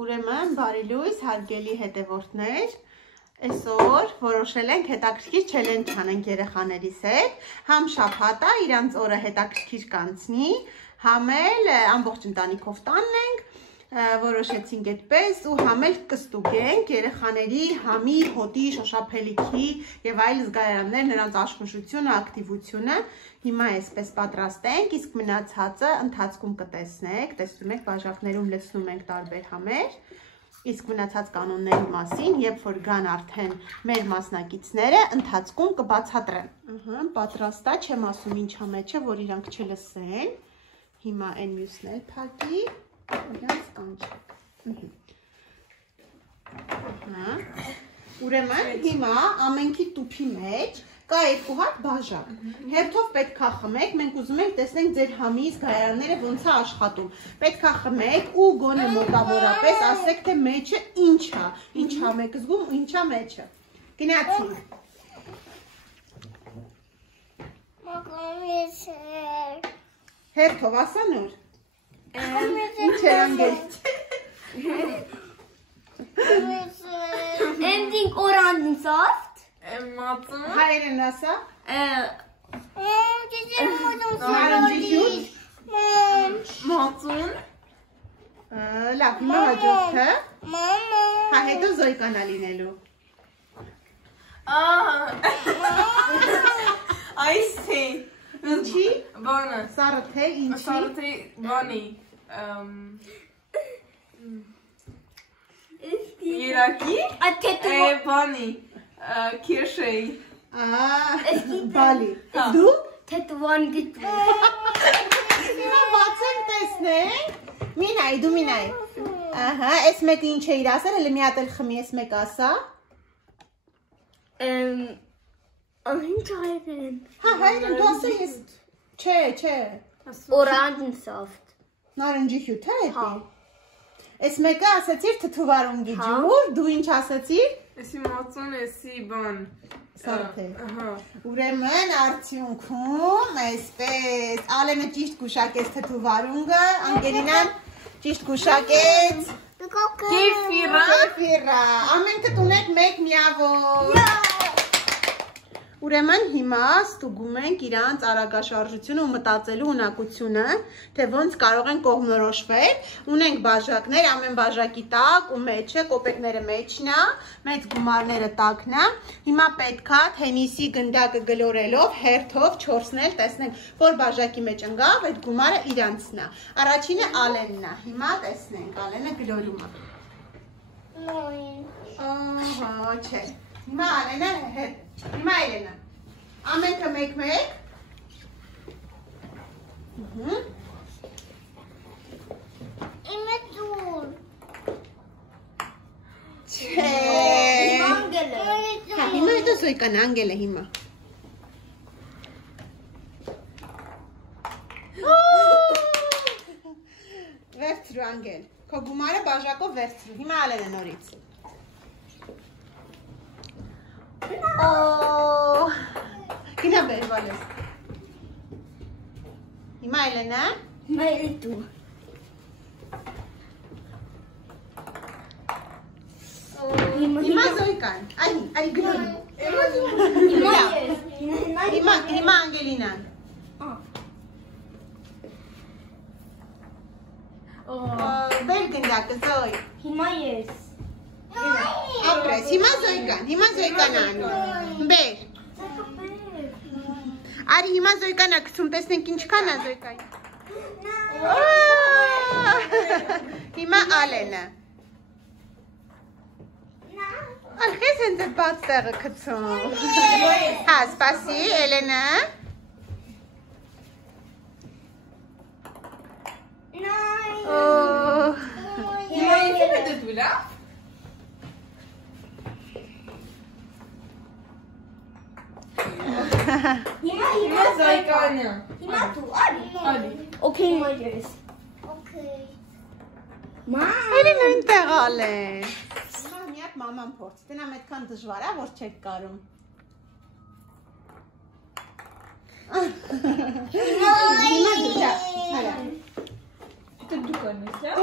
Ուրեմն բարի լույս, հարգելի հետևորդներ, այսօր որոշել ենք հետաքրքիր չելենջ անենք երեխաներիս հետ, համ շաբաթ է, իրանց օրը հետաքրքիր կանցնի, համ էլ ամբողջ ընտանիքով տանենք, որոշեցինք այդպես ու համ էլ կստուգենք երեխաների համի, հոտի, շոշափելիքի եւ այլ զգայարաններ, նրանց աշխուժությունը, ակտիվությունը։ Հիմա այսպես պատրաստենք, իսկ մնացածը ընթացքում կտեսնեք, տեսնում եք, բաժակներում լցնում ենք տարբեր համեր, իսկ մնացած կանոնների մասին, երբ որ գան արդեն մեր մասնակիցները, ընթացքում կբացատրեմ։ Պատրաստ է, չեմ ասում ինչ է մեջը, որ իրանք չլսեն։ Հիմա այն մյուսն էլ փակի, իրանց կանչեք։ Ուրեմն հիմա ամենքի տուփի մեջ կա երկու հատ բաժակ, հերթով պետք է խմեք, մենք ուզում ենք տեսնենք ձեր համի զգայարանները ոնց է աշխատում, պետք է խմեք ու գոնե մոտավորապես ասեք, թե մեջը ինչ է, ինչ համ եք զգում ու ինչ է մեջը, գնացինք։ Հերթով ասա նոր, ինչ էր անգելից։ Ending orange soft. Matın. Հայերեն ասա։ Matın. Լավ, հիմա հաջորդը։ Հա, հետո զոյկանա լինելու։ I see. Ինչի։ Բանը։ Սառը թե, ինչի։ Սառը թե բանի։ Երակի։ Բանի։ Kirşey. Բալի։ Դու։ Tetvan gitme. Հիմա բացենք տեսնենք։ Մինայ, դու մինայ։ Ահա, այս մեկը ինչ է իր ասել, հələ մի հատ էլ խմի, այս մեկ ասա։ Ինչ հայերեն։ Հա, հայերեն, դու ասա ես։ Չէ։ Orange soft. Նարնջի հյութ է էդի։ Այս մեկը ասացիր թթուվարունգի ջուր, դու ինչ ասացիր։ Եսի մածուն, եսի բան։ Սարթե։ Ուրեմն արդյունքում այսպես Ալենը ճիշտ գուշակեց թթուվարունգը, Անգելինան ճիշտ գուշակեց կեֆիրա։ Ամենքը տունեք մեկ միավոր։ Ուրեմն հիմա ստուգում ենք իրանց արագաշարժությունը ու մտածելու ունակությունը, թե ոնց կարող են կողմնորոշվել։ Ունենք բաժակներ, ամեն բաժակի տակ ու մեջը, կոպեկները մեջն է, մեծ գումարները տակն է։ Հիմա պետք է թենիսի գնդակը գլորելով հերթով 4-ն էլ տեսնենք, որ բաժակի մեջ ընկավ, այդ գումարը իրանցն է։ Առաջինը Ալենն է։ Հիմա տեսնենք, Ալենը գլորում է։ Ահա, չէ։ Հիմա Ալենը հետ։ Հիմա Ելենը։ Ամենքը մեկ-մեկ։ Իմը դուր։ Չէ։ Անգելը։ Հա, հիմա հետո զոյկան Անգելը հիմա։ Վերցրու Անգել։ Քո գումարը բաժակով վերցրու։ Հիմա Ալենը նորից։ Գնա բերվալես։ Հիմա Ելենա։ Հիմա դու։ Հիմա զոյկան։ Այ գլորի։ Հիմա Անգելինան։ Բեր գնդակը զոյ։ Հիմա ես։ Ապրես, հիմա զոյկան անում։ Բեր։ Արի հիմա զոյկանա գցում, տեսնենք ինչքան է զոյկան։ Հիմա Ալենը։ Ալխես հենց այդ բաց տեղը գցում։ Հա, սպասի, Ելենը։ Հիմա ինքը պետք ուլա։ Հիմա զայկանը։ Հիմա դու, Ալի։ Okay, my dears. Okay. Ելեն այնտեղ Ալեն։ Հիմա մի հատ մաման փորձ, տնամ այդքան դժվար է, որ չեք կարում։ Հիմա դու, հալա։ Դու կանես, լավ։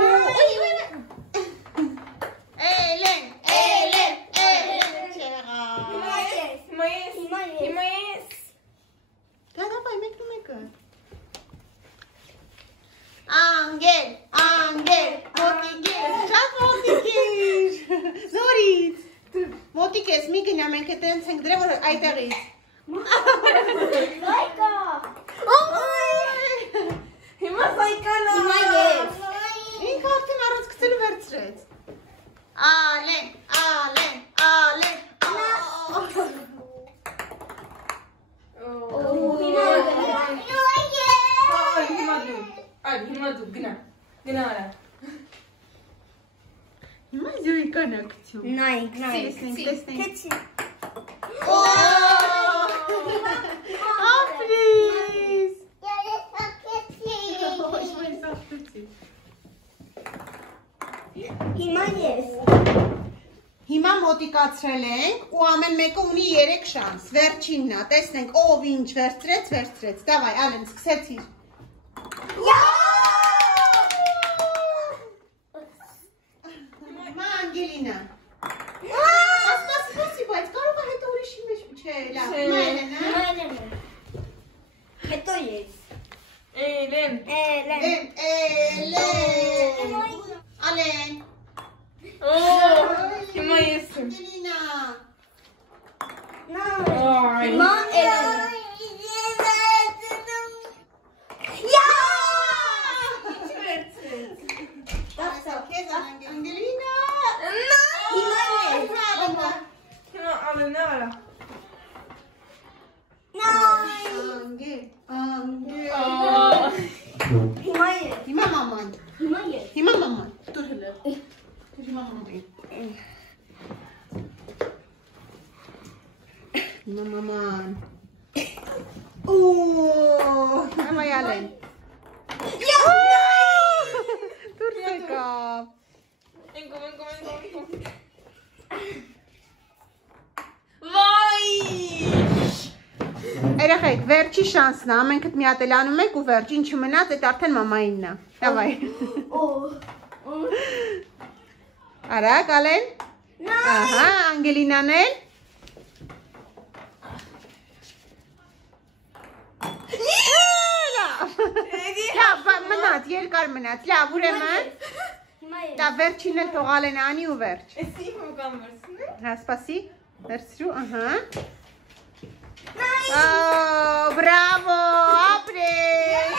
մոտիկ ես, մի գնա, մենք այդտենց ենք դրել, որ այդտեղից։ Զայկա։ Հիմա Զայկանա։ Հիմա ես։ Ինքը արդեն առանց գցելու վերցրեց։ Ալեն, ալեն, ալեն։ Հիմա դու գնա։ Գնա արա։ Հիմա Զոյկան է գցում։ Նայք, Տեսնենք, տեսնենք։ Քեցի։ Ապրիս։ Հիմա ես։ Հիմա մոտիկացրել ենք ու ամեն մեկը ունի 3 շանս։ Վերջինն է, տեսնենք ով ինչ վերցրեց, վերցրեց։ Դավայ, Ալեն, սկսեցիր։ Հիմա Անգելինա։ Ասպասի, բայց կարող է հետո ուրիշի մեջ չէ, լավ։ Հիմա Էլենա։ Հետո ես։ Էլեն։ Էլեն։ Ալեն։ Հիմա ես եմ։ Անգելինա։ Հիմա Էլեն։ Քեզ Անգելինա։ Հիմա ես։ Հիմա Ալենա արա։ Անգել։ Հիմա ես։ Հիմա մաման։ Հիմա ես։ Հիմա մաման։ Դուր հլը։ Հիմա մաման։ Հիմա մաման։ Հիմա Ալեն։ Դուր եկավ։ Ընկում։ Վայ! Երեխեք, վերջի շանսն է, ամենքդ մի հատ էլ անում եք ու վերջ, ինչ մնաց, այդ արդեն մամայինն է։ Դավայ։ Արագ, Ալեն։ Ահա, Անգելինան էլ։ Լավ, մնաց, երկար մնաց, լավ, ուրեմն։ Հիմա ես։ Լավ, վերջին էլ թող Ալենը անի ու վերջ։ Էսի իմ կամ վերցնի։ Հա, սպասի, վերցրու, ահա։ Բրավո, ապրես։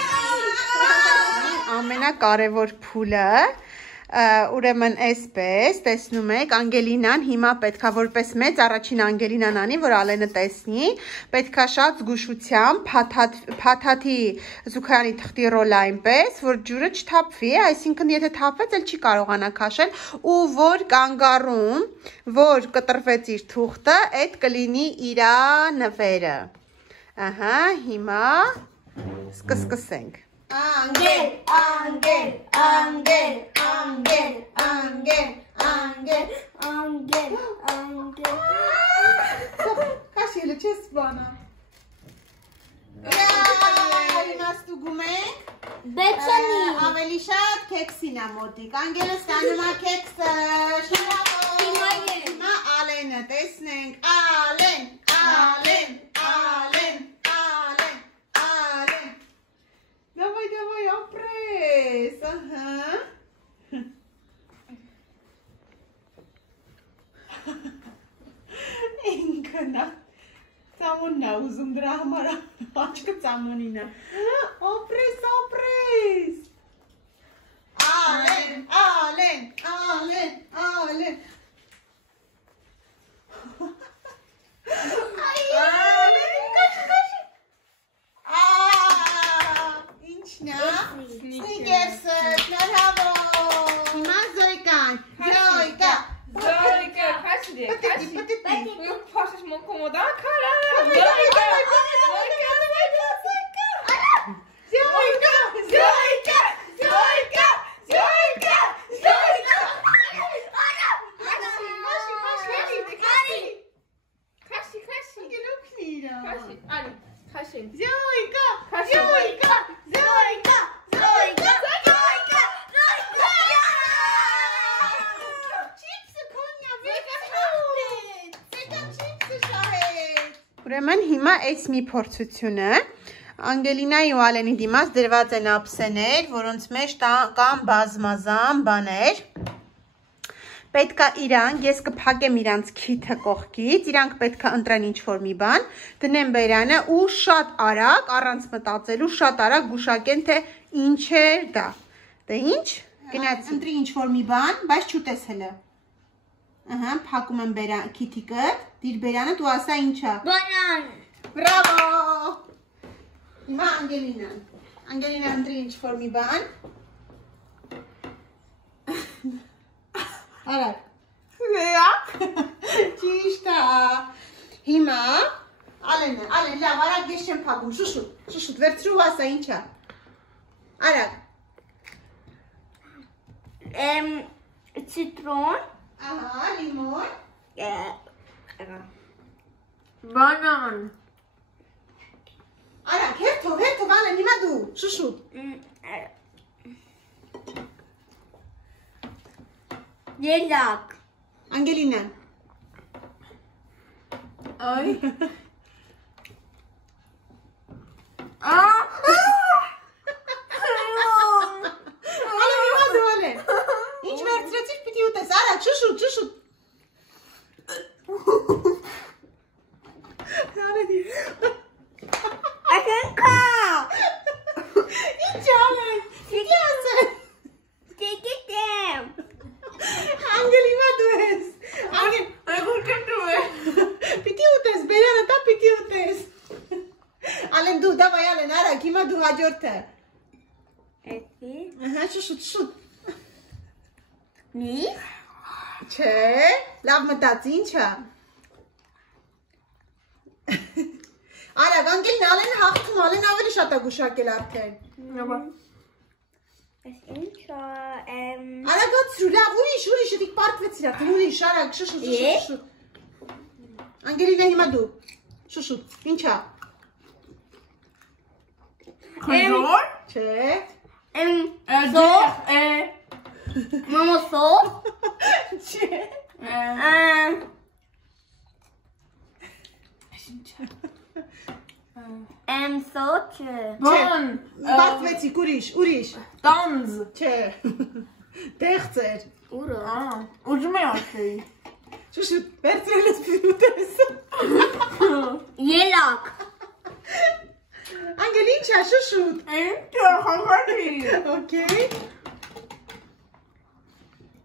Ամենակարևոր փուլը, ուրեմն այսպես, տեսնում եք, Անգելինան հիմա պետքա որպես մեծ առաջին Անգելինան անի, որ Ալենը տեսնի, պետքա շատ զգուշությամբ փաթաթի զուգարանի թղթի ռոլ այնպես, որ ջուրը չթափվի, այսինքն եթե թափվեց, էլ չի կարողանա քաշել, ու որ կանգառում, որ կտրվեց իր թուղթը, այդ կլինի իրա նվերը։ Ահա, հիմա սկսենք։ Անգել, անգել, անգել, անգել, անգել, անգել, Անգել։ Քաշելը չես բանա։ Հիմա ստուգում ենք։ Բեցանի։ Ավելի շատ քեքսին է մոտիկ։ Անգելը ստանում է քեքսը։ Հիմա ես։ Հիմա Ալենը տեսնենք։ Ալեն, Ալեն, Ալեն, Ալեն, Ալեն։ Դավայ, ապրես, ահա։ Ինքն է։ Ծամոնն է ուզում դրա համար աչքը ծամոնին է։ Ապրես։ Ալեն։ Ինչն է։ Սնիկերսը, շնորհավոր։ Հիմա Զոյկան։ Զոյկա, քաշի։ Փաշես մոկոմոդա քարա։ Ուրեմն հիմա այս մի փորձությունը Անգելինայի ու Ալենի դիմաց դրված են ափսեներ, որոնց մեջ կան բազմազան բաներ։ պետք է իրանք, ես կփակեմ իրանց քիթը կողքից, իրանք պետք է ընտրեն ինչ-որ մի բան, դնեն բերանը ու շատ արագ, առանց մտածելու, շատ արագ գուշակեն, թե ինչ է դա։ Դե ինչ, գնաց ընտրի ինչ-որ մի բան, բայց չուտես հլը։ Ահա, փակում եմ քիթիկը, դիր բերանը, դու ասա ինչ է։ Banana. Բրավո։ Հիմա Անգելինան։ Անգելինան ընտրի ինչ-որ մի բան։ Արագ։ Վերակ։ Ճիշտ է։ Հիմա Ալենը, լավ, արագ ես չեմ փակում, շուշուտ, վերցրու ասա ինչ է։ Արագ։ Citron. Ահա, լիմոն։ Banan. Արագ, հերթով, Ալեն, հիմա դու, շուշուտ։ Lilac. Անգելինան։ Ay. Ալեն, հիմա դու, Ալեն։ Ինչ վերցրեցիր, պիտի ուտես, արագ, շուշուտ։ I can call. Ինչ Ալեն, պիտի ասել։ Take it down. Անգել հիմա դու ես։ Ալեն, պիտի ուտես, բերանը տա պիտի ուտես։ Ալեն դու, դավայ Ալեն, արագ, հիմա դու հաջորդը։ Ահա, շուշուտ։ Me? Չէ, լավ մտած, ինչ է։ Արագ, Անգելին, Ալենը հաղթում, Ալեն ավելի շատ է գուշակել արդեն։ Արագացրու, լավ, ուրիշ, դիք պարտվեց իրա, ուրիշ, արագ, շուշուտ։ Անգելինա, հիմա դու, շուշուտ, ինչ է։ Խնձոր։ Չէ։ Mama soap. Չէ։ Soap. Բան։ Պարտվեցիք, ուրիշ։ Տանձ։ Չէ։ Տեղծեր։ Ura. Ուզում եմ ասեի։ Շուշուտ, վերցրել ես պիտի ուտես։ Lilac. Անգել ինչ է, շուշուտ։ Ինչ խաղարի։ Okay։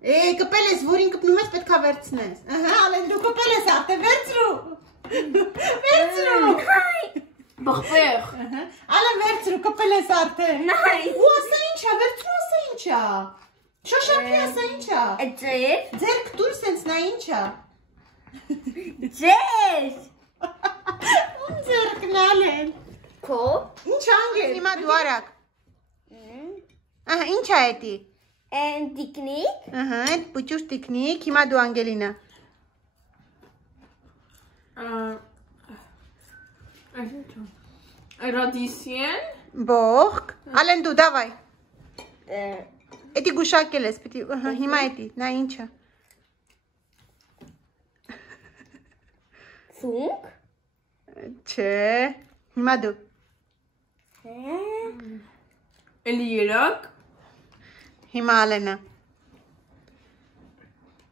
Կպել ես, որին կպնում ես, պետք է վերցնես։ Ահա, Ալեն, դու կպել ես արդեն, վերցրու։ Բխվեղ։ Ալեն, վերցրու, կպել ես արդեն։ Nice. Ու ասա ինչ է, վերցրու ասա ինչ է։ Շոշափի ասա ինչ է։ Jeff. Ձերք դուր սենց նա ինչ է։ Jeff. Ում ձերքն Ալեն։ Ko. Ինչ անգել։ Հիմա դու արագ։ Ահա, ինչ է էտի։ And picnic. Ահա, այդ պուճուր տիկնիկ, հիմա դու Անգելինա։ Ռադիսիեն։ Բողք։ Ալեն դու, դավայ։ Էտի գուշակել ես, պիտի, հիմա էտի, նա ինչ է։ Thunk. Չէ, հիմա դու։ Էլի երակ։ Հիմա Ալենը։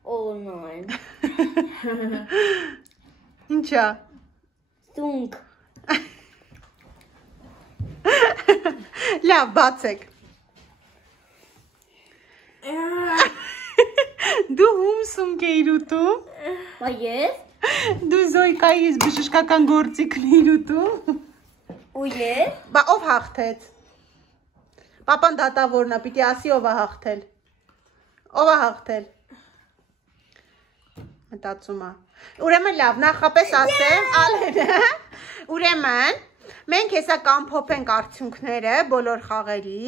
Oh no. Ինչ է։ Thunk. Լավ, բացեք։ Դու հումսունք էիր ուտում։ Yes. Դու Զոյկայից բժշկական գործիքն էիր ուտում։ Yes. Բա ով հաղթեց։ Պապան դատավորն է, պիտի ասի ով է հաղթել։ Ով է հաղթել։ Մտածում է։ Ուրեմն լավ, նախապես ասեմ, Ալենը, ուրեմն մենք հեսա կամփոփենք արդյունքները բոլոր խաղերի,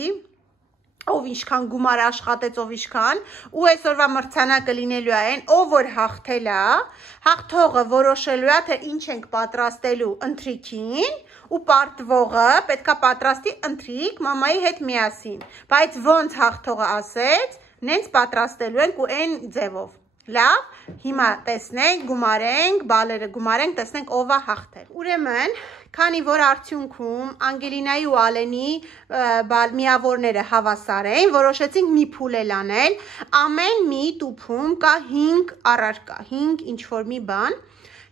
ով ինչքան գումար աշխատեց, ով ինչքան, ու այսօրվա մրցանակը լինելու է այն, ով որ հաղթել է, հաղթողը որոշելու է, թե ինչ ենք պատրաստելու ընթրիքին, ու պարտվողը պետքա պատրաստի ընթրիք մամայի հետ միասին, բայց ոնց հաղթողը ասեց, նենց պատրաստելու ենք ու այն ձևով, Լավ, հիմա տեսնենք, գումարենք, բալերը գումարենք, տեսնենք ով է հաղթել։ Ուրեմն, քանի որ արդյունքում Անգելինայի ու Ալենի միավորները հավասար են, որոշեցինք մի փուլ էլ անել, ամեն մի տուփում կա 5 առարկա, 5 ինչ-որ մի բան,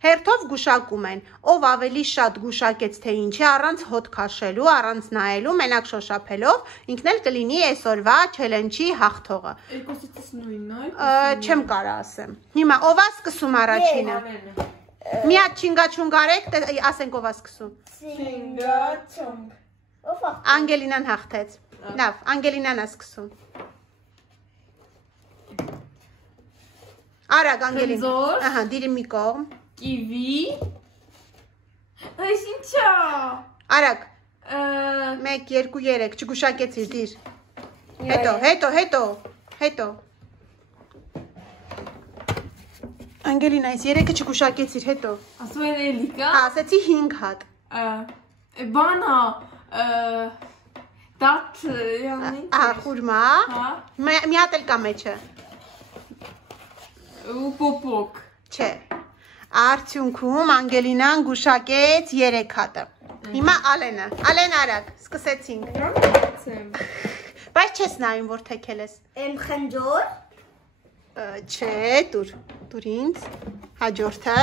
հերթով գուշակում են, ով ավելի շատ գուշակեց թե ինչ է, առանց հոտ քաշելու, առանց նայելու, մենակ շոշափելով, ինքն էլ կլինի այսօրվա չելենջի հաղթողը։ Երկուսից նույնն է։ Չեմ կարա ասեմ։ Հիմա ով է սկսում առաջինը։ Մի հատ չինգաչունգ արեք, ասենք ով է սկսում։ Չինգաչունգ։ Ով է։ Անգելինան հաղթեց։ Լավ, Անգելինան է սկսում։ Արագ Անգելին։ Խնձոր։ Ահա, դիրի մի կողմ։ Կիվի։ Այս ինչա։ Արագ։ 1 2 3 չգուշակեցիր դիր։ Հետո։ Անգելին այս 3-ը չգուշակեցիր, հետո։ Ասում են էլի կա։ Ասեցի 5 հատ։ Բանա։ Դատ։ Խուրմա։ Հա։ Մի հատ էլ կա մեջը։ Ու պոպոկ։ Չէ։ Արդյունքում Անգելինան գուշակեց 3 հատը։ Հիմա Ալենը։ Ալեն արագ, սկսեցինք։ Բայց չես նայում, որ թեքել ես։ Խնձոր։ Չէ, դուր ինձ։ Հաջորդը։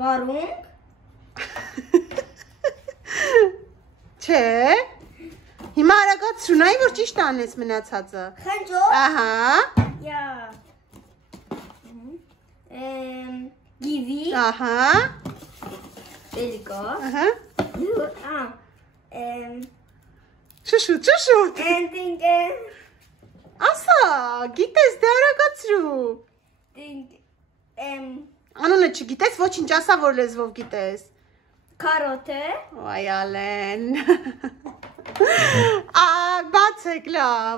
Վարունգ։ Չէ։ Հիմա արագացրու, նայ որ ճիշտ անես մնացածը։ Խնձոր։ Ահա։ Յա։ Գիվի։ Ահա։ Էլիկա։ Ահա։ Շուշուտ։ Ասա, գիտես, դե արագացրու։ Անունը չգիտես, ոչինչ, ասա որ լեզվով գիտես։ Կարոտ է։ Այ Ալեն։ Բացեք լավ։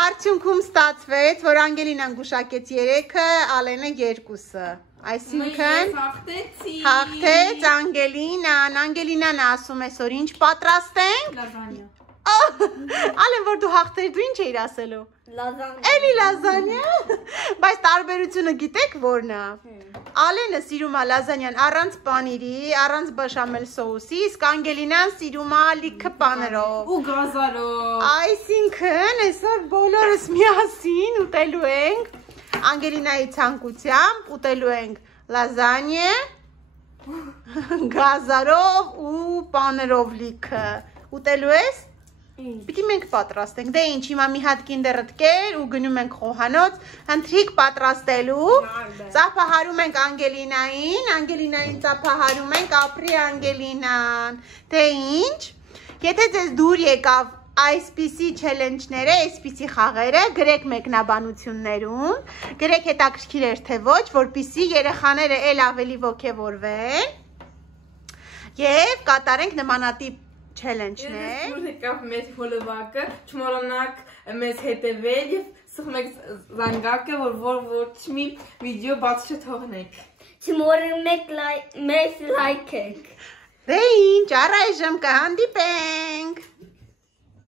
Արդյունքում ստացվեց, որ Անգելինան գուշակեց 3-ը, Ալենը 2-ը։ Այսինքն հաղթեց Անգելինան։ Անգելինան ասում է, որ ինչ պատրաստենք։ Լազանիա։ Ալեն, որ դու հաղթեր, դու ինչ էիր ասելու։ Լազանիա։ Էլի լազանիա։ Բայց տարբերությունը գիտեք որն է։ Ալենը սիրում է լազանյան առանց պանիրի, առանց բաշամել սոուսի, իսկ Անգելինան սիրում է լիքը պաներով։ Ու գազարով։ Այսինքն այսօր բոլորս միասին ուտելու ենք Անգելինայի ցանկությամբ, ուտելու ենք լազանիա, գազարով ու պաներով լիքը։ Ուտելու ես։ Պիտի մենք պատրաստենք, դե ինչ, հիմա մի հատ կինդերդ կեր ու գնում ենք խոհանոց, ընթրիք պատրաստելու, ծափահարում ենք Անգելինային ծափահարում ենք, ապրի Անգելինան, դե ինչ, եթե ձեզ դուր եկավ այսպիսի չելենջները, այսպիսի խաղերը, գրեք մեկնաբանություններում, գրեք հետաքրքիր էր թե ոչ, որպիսի երեխաները էլ ավելի ոգևորվեն և կատարենք նմանատիպ չելենջներ։ Որ եկավ մեզ հոլովակը, չմոռանաք մեզ հետևել և սխմեք զանգակը, որ ոչ մի վիդեո բաց չթողնեք։ Չմոռանեք մեզ լայքեք։ Դե ինչ, առայժմ կհանդիպենք։